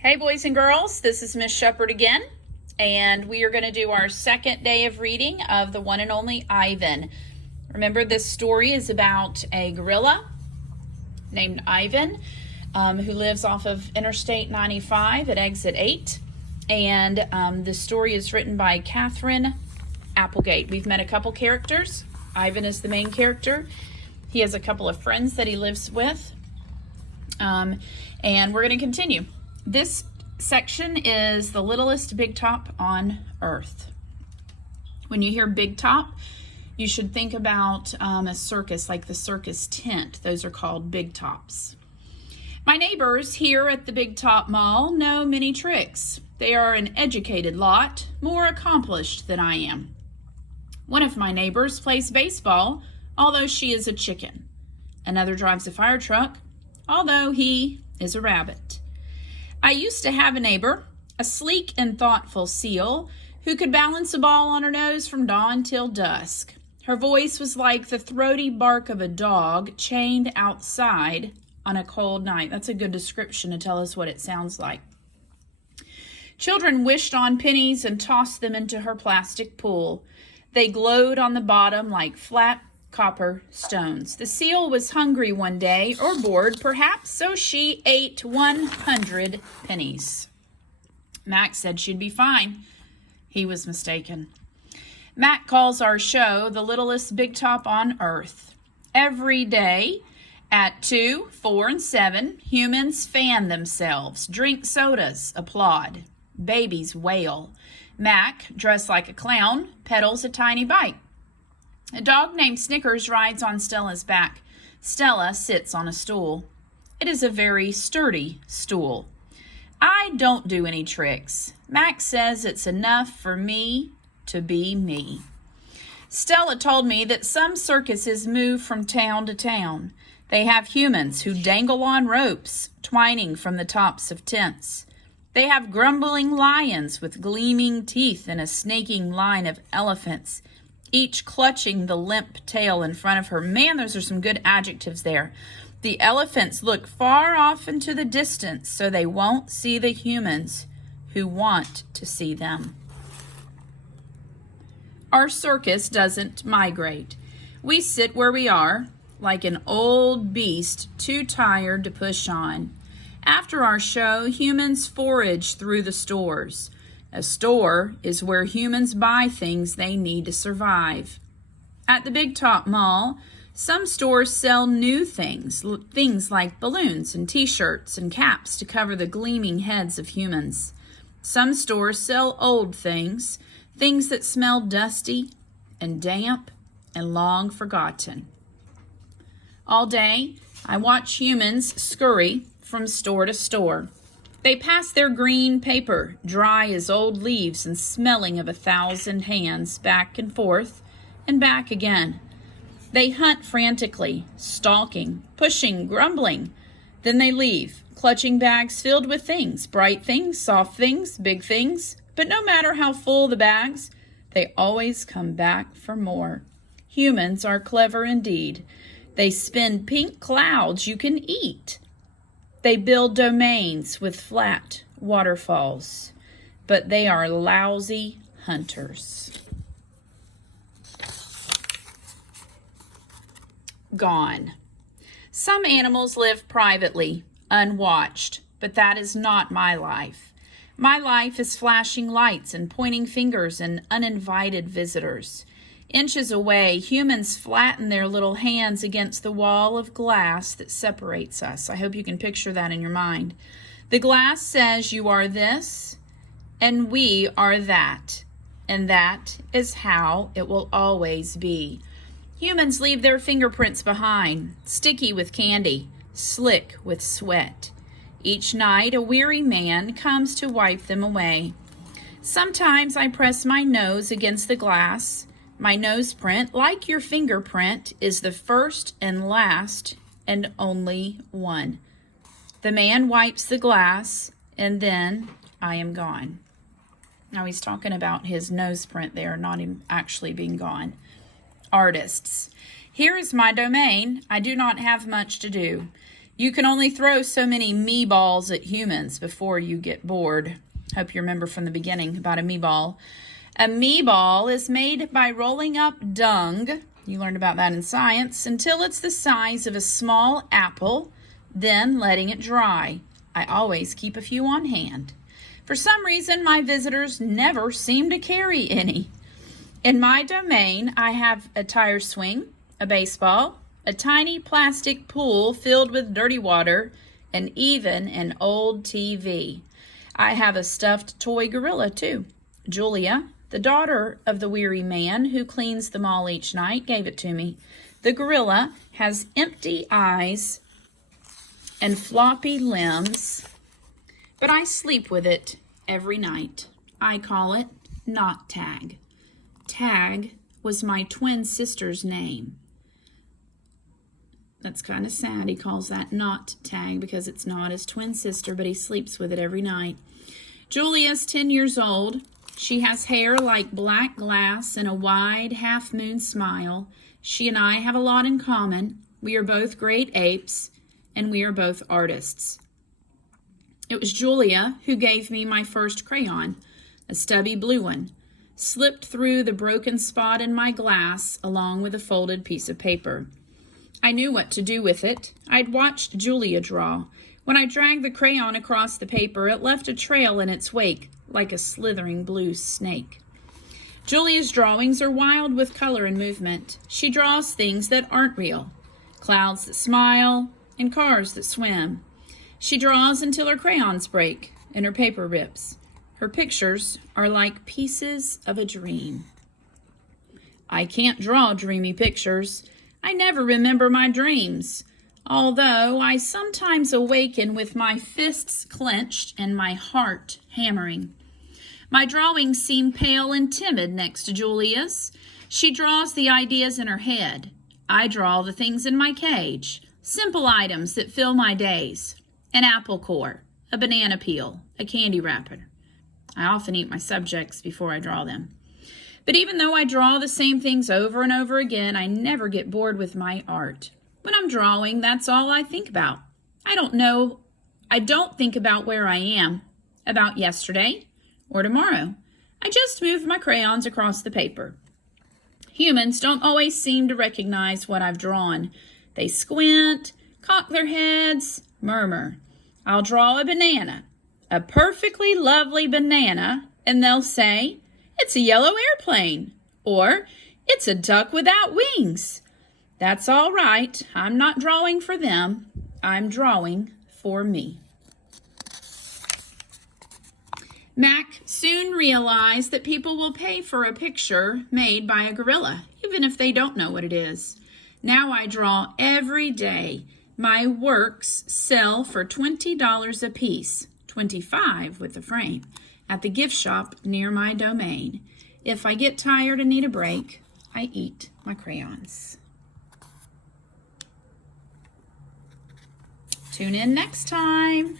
Hey boys and girls, this is Miss Shepherd again, and we are going to do our second day of reading of the one and only Ivan. Remember, this story is about a gorilla named Ivan who lives off of Interstate 95 at exit 8, and the story is written by Catherine Applegate. We've met a couple characters. Ivan is the main character. He has a couple of friends that he lives with, and we're going to continue. This section is the littlest big top on earth. When you hear big top, you should think about a circus, like the circus tent. Those are called big tops. My neighbors here at the Big Top Mall know many tricks. They are an educated lot, more accomplished than I am. One of my neighbors plays baseball, although she is a chicken. Another drives a fire truck, although he is a rabbit. I used to have a neighbor, a sleek and thoughtful seal, who could balance a ball on her nose from dawn till dusk. Her voice was like the throaty bark of a dog chained outside on a cold night. That's a good description to tell us what it sounds like. Children wished on pennies and tossed them into her plastic pool. They glowed on the bottom like flat copper stones. The seal was hungry one day, or bored perhaps, so she ate 100 pennies. Max said she'd be fine. He was mistaken. Mac calls our show the littlest big top on earth. Every day at 2, 4, and 7, humans fan themselves, drink sodas, applaud. Babies wail. Mac, dressed like a clown, pedals a tiny bike. A dog named Snickers rides on Stella's back. Stella sits on a stool. It is a very sturdy stool. I don't do any tricks. Max says it's enough for me to be me. Stella told me that some circuses move from town to town. They have humans who dangle on ropes, twining from the tops of tents. They have grumbling lions with gleaming teeth and a snaking line of elephants, each clutching the limp tail in front of her. Man, those are some good adjectives there. The elephants look far off into the distance so they won't see the humans who want to see them. Our circus doesn't migrate. We sit where we are, like an old beast too tired to push on. After our show, humans forage through the stores. A store is where humans buy things they need to survive. At the Big Top Mall, some stores sell new things like balloons and t-shirts and caps to cover the gleaming heads of humans. Some stores sell old things that smell dusty and damp and long forgotten. All day, I watch humans scurry from store to store. They pass their green paper, dry as old leaves and smelling of 1,000 hands, back and forth and back again. They hunt frantically, stalking, pushing, grumbling. Then they leave, clutching bags filled with things, bright things, soft things, big things. But no matter how full the bags, they always come back for more. Humans are clever indeed. They spin pink clouds you can eat. They build domains with flat waterfalls, but they are lousy hunters. Gone. Some animals live privately, unwatched, but that is not my life. My life is flashing lights and pointing fingers and uninvited visitors. Inches away, humans flatten their little hands against the wall of glass that separates us. I hope you can picture that in your mind. The glass says you are this and we are that, and that is how it will always be. Humans leave their fingerprints behind, sticky with candy, slick with sweat. Each night, a weary man comes to wipe them away. Sometimes I press my nose against the glass. My nose print, like your fingerprint, is the first and last and only one. The man wipes the glass, and then I am gone. Now he's talking about his nose print there, not him actually being gone. Artists. Here is my domain. I do not have much to do. You can only throw so many meatballs at humans before you get bored. Hope you remember from the beginning about a meatball. A meatball is made by rolling up dung, you learned about that in science, until it's the size of a small apple, then letting it dry. I always keep a few on hand. For some reason, my visitors never seem to carry any. In my domain, I have a tire swing, a baseball, a tiny plastic pool filled with dirty water, and even an old TV. I have a stuffed toy gorilla, too. Julia, the daughter of the weary man who cleans the mall each night, gave it to me. The gorilla has empty eyes and floppy limbs, but I sleep with it every night. I call it Not Tag. Tag was my twin sister's name. That's kind of sad. He calls that Not Tag because it's not his twin sister, but he sleeps with it every night. Julia's 10 years old. She has hair like black glass and a wide half-moon smile. She and I have a lot in common. We are both great apes, and we are both artists. It was Julia who gave me my first crayon, a stubby blue one, slipped through the broken spot in my glass along with a folded piece of paper. I knew what to do with it. I'd watched Julia draw. When I dragged the crayon across the paper, it left a trail in its wake, like a slithering blue snake. Julia's drawings are wild with color and movement. She draws things that aren't real, clouds that smile and cars that swim. She draws until her crayons break and her paper rips. Her pictures are like pieces of a dream. I can't draw dreamy pictures. I never remember my dreams, although I sometimes awaken with my fists clenched and my heart hammering. My drawings seem pale and timid next to Julia's. She draws the ideas in her head. I draw the things in my cage, simple items that fill my days. An apple core, a banana peel, a candy wrapper. I often eat my subjects before I draw them. But even though I draw the same things over and over again, I never get bored with my art. When I'm drawing, that's all I think about. I don't think about where I am, about yesterday or tomorrow. I just move my crayons across the paper. Humans don't always seem to recognize what I've drawn. They squint, cock their heads, murmur. I'll draw a banana, a perfectly lovely banana, and they'll say, "It's a yellow airplane," or "It's a duck without wings." That's all right. I'm not drawing for them. I'm drawing for me. Mac soon realized that people will pay for a picture made by a gorilla, even if they don't know what it is. Now I draw every day. My works sell for $20 a piece, $25 with the frame, at the gift shop near my domain. If I get tired and need a break, I eat my crayons. Tune in next time.